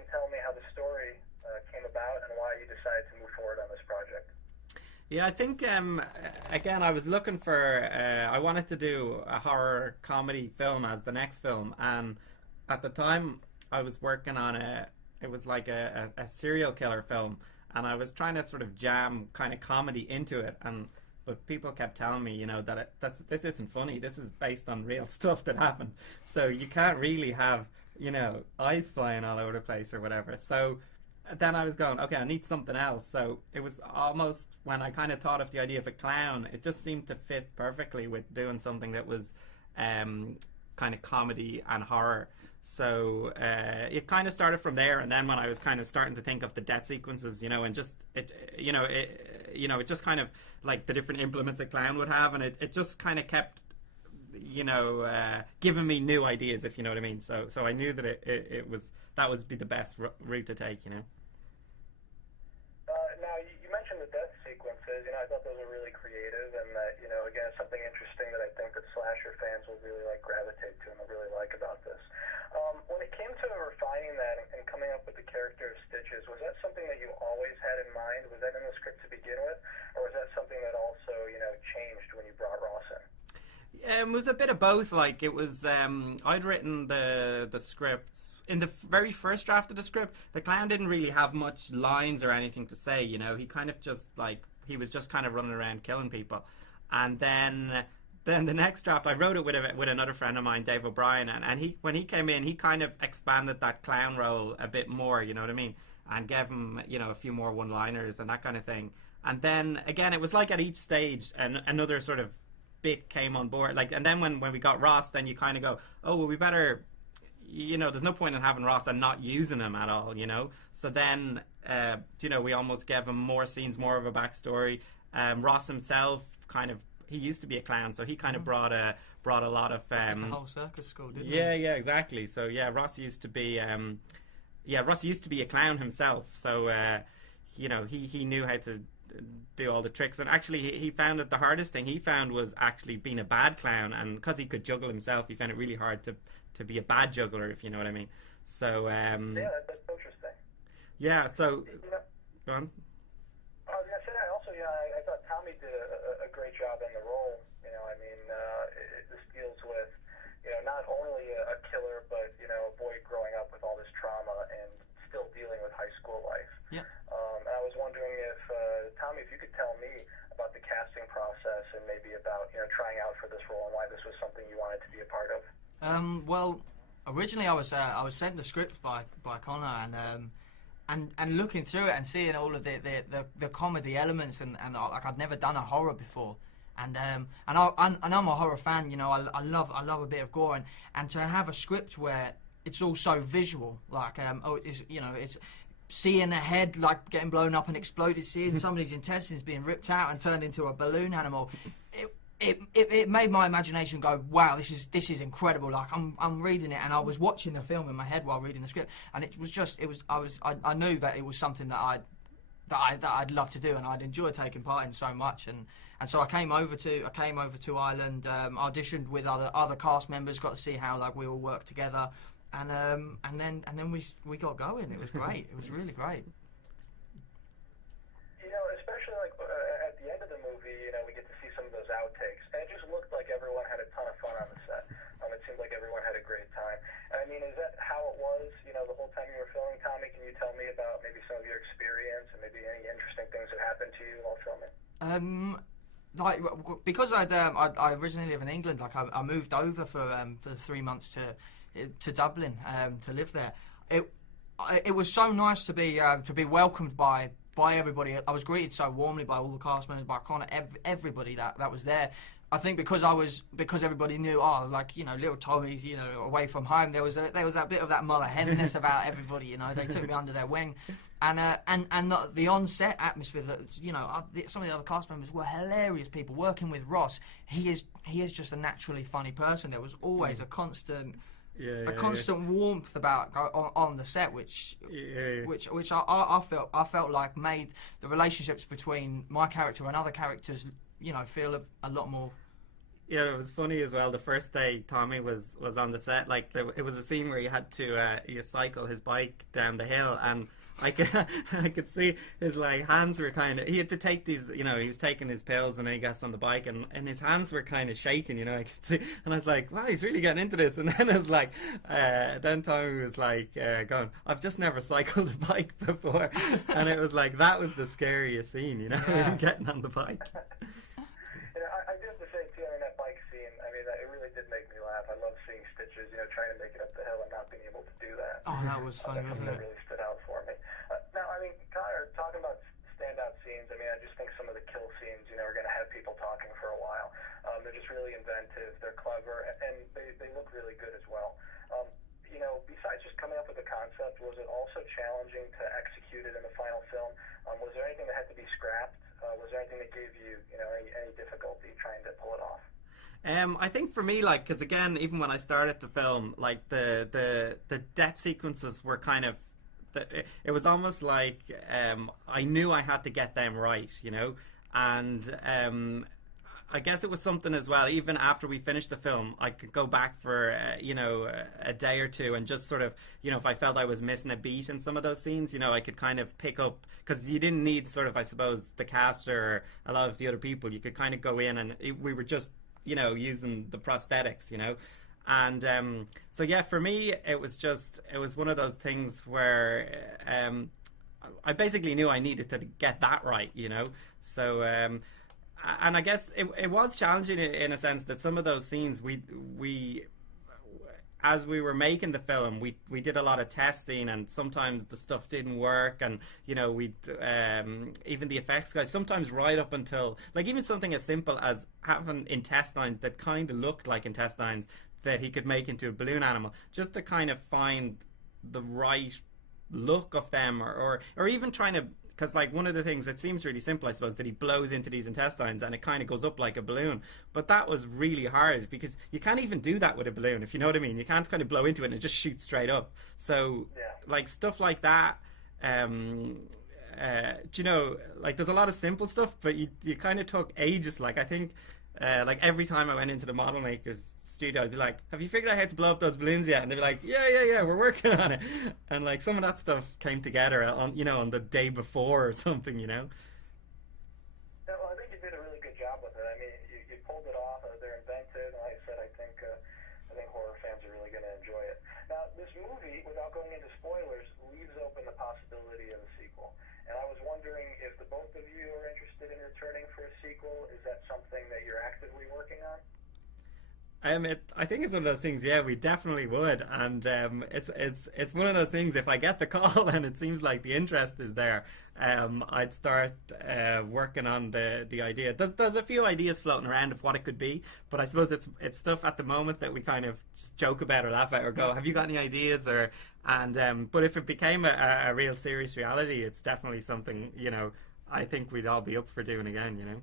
can tell me how the story came about and why you decided to move forward on this project. Yeah, I think again I was looking for I wanted to do a horror comedy film as the next film, and at the time I was working on it was like a serial killer film, and I was trying to sort of jam kind of comedy into it, but people kept telling me, that this isn't funny. This is based on real stuff that happened, so you can't really have eyes flying all over the place or whatever. So then I was going, okay, I need something else. So it was almost when I kind of thought of the idea of a clown, it just seemed to fit perfectly with doing something that was kind of comedy and horror. So it kind of started from there, and then when I was kind of starting to think of the death sequences, and just it just kind of like the different implements a clown would have, and it just kind of kept giving me new ideas, if you know what I mean. So I knew that it would be the best route to take. Now, you mentioned the death sequences. I thought those were really creative, and that, again, it's something interesting that I think that slasher fans will really gravitate to and will really like about this. When it came to refining that and coming up with the character of Stitches, was that something that you always had in mind? Was that in the script to begin with, or was that something that also, changed when you brought Ross in? It was a bit of both. Like, it was I'd written the scripts in the very first draft of the script. The clown didn't really have much lines or anything to say. He kind of just he was just kind of running around killing people. And then the next draft, I wrote it with another friend of mine, Dave O'Brien, and when he came in, he kind of expanded that clown role a bit more. You know what I mean? And gave him a few more one-liners and that kind of thing. And then again, it was like at each stage, another sort of bit came on board, and then when we got Ross, then you kind of go, oh well, we better, there's no point in having Ross and not using him at all, so then we almost gave him more scenes, more of a backstory. Ross himself he used to be a clown, so he kind of brought a lot of the whole circus school, didn't he? Yeah, exactly. So Ross used to be a clown himself, so he knew how to do all the tricks, and actually he found that the hardest thing he found was actually being a bad clown, and because he could juggle himself, he found it really hard to be a bad juggler, if you know what I mean. So yeah, that's interesting. Yeah, so go on. I was gonna say that also. I thought Tommy did a great job in the role. This deals with not only a killer, but a boy growing up with all this trauma and still dealing with high school life. Yeah. And I was wondering if, Tommy, if you could tell me about the casting process and maybe about, trying out for this role and why this was something you wanted to be a part of. Well, originally I was sent the script by Conor, and looking through it and seeing all of the comedy elements, and I'd never done a horror before. And I'm a horror fan, I love a bit of gore, and to have a script where it's all so visual, it's seeing a head getting blown up and exploded, seeing somebody's intestines being ripped out and turned into a balloon animal. It made my imagination go, wow, this is incredible. I'm reading it, and I was watching the film in my head while reading the script, and I knew that it was something that I'd love to do, and I'd enjoy taking part in so much, and so I came over to Ireland, auditioned with other cast members, got to see how we all work together. And then we got going. It was great. It was really great. Especially at the end of the movie, we get to see some of those outtakes, and it just looked like everyone had a ton of fun on the set. It seemed like everyone had a great time. Is that how it was? The whole time you were filming, Tommy? Can you tell me about maybe some of your experience and maybe any interesting things that happened to you while filming? Because I originally live in England, I moved over for 3 months to Dublin to live there. It was so nice to be welcomed by everybody. I was greeted so warmly by all the cast members, by Conor, everybody that was there. I think because everybody knew, little Tommy's, away from home. There was that bit of that mother henness about everybody. They took me under their wing, and the on-set atmosphere. That some of the other cast members were hilarious people. Working with Ross, he is just a naturally funny person. There was always a constant warmth about on the set, which I felt like made the relationships between my character and other characters, feel a lot more it was funny as well. The first day Tommy was on the set, like it was a scene where you had to you cycle his bike down the hill, and I could I could see his like hands were kind of. He had to take these, he was taking his pills, and then he gets on the bike, and his hands were kind of shaking, I could see, and I was like, wow, he's really getting into this. And then it's like, then Tommy was like, going, I've just never cycled a bike before, and it was like that was the scariest scene, him getting on the bike. I did the same too in that bike scene. I mean, it really did make me laugh. I love seeing Stitches, trying to make it up the hill and not being able to do that. Oh, that was funny, wasn't it? That really stood out for me. Now, I mean, Connor, talking about standout scenes, I mean, I just think some of the kill scenes, are going to have people talking for a while. They're just really inventive. They're clever, and they look really good as well. Besides just coming up with the concept, was it also challenging to execute it in the final film? Was there anything that had to be scrapped? Was there anything that gave you, any difficulty trying to pull it off? I think for me, like, because again, even when I started the film, like the death sequences were kind of, it was almost like I knew I had to get them right, and I guess it was something as well. Even after we finished the film, I could go back for a day or two and just sort of, if I felt I was missing a beat in some of those scenes, I could kind of pick up, because you didn't need sort of, I suppose, the cast or a lot of the other people. You could kind of go in and we were just using the prosthetics, and so yeah, for me it was one of those things where I basically knew I needed to get that right, so and I guess it was challenging in a sense that some of those scenes we as we were making the film, we did a lot of testing, and sometimes the stuff didn't work, and we'd even the effects guys sometimes right up until, like, even something as simple as having intestines that kind of looked like intestines that he could make into a balloon animal, just to kind of find the right look of them, or even trying to, because like one of the things that seems really simple, I suppose, that he blows into these intestines and it kind of goes up like a balloon, but that was really hard because you can't even do that with a balloon, if you know what I mean. You can't kind of blow into it and it just shoots straight up. So like stuff like that, like there's a lot of simple stuff, but you kind of took ages. Like I think like every time I went into the model maker's studio, I'd be like, have you figured out how to blow up those balloons yet? And they'd be like, yeah, we're working on it. And like some of that stuff came together on on the day before or something, Yeah, well, I think you did a really good job with it. I mean, you pulled it off. They're inventive, and like I said, I think horror fans are really going to enjoy it. Now, this movie, without going into spoilers, leaves open the possibility of a sequel. And I was wondering if the both of you are interested in returning for a sequel. Is that something that you're actively working on? I think it's one of those things. Yeah, we definitely would, and it's one of those things. If I get the call and it seems like the interest is there, I'd start working on the idea. There's a few ideas floating around of what it could be, but I suppose it's stuff at the moment that we kind of just joke about or laugh at or go, have you got any ideas? But if it became a real serious reality, it's definitely something I think we'd all be up for doing again.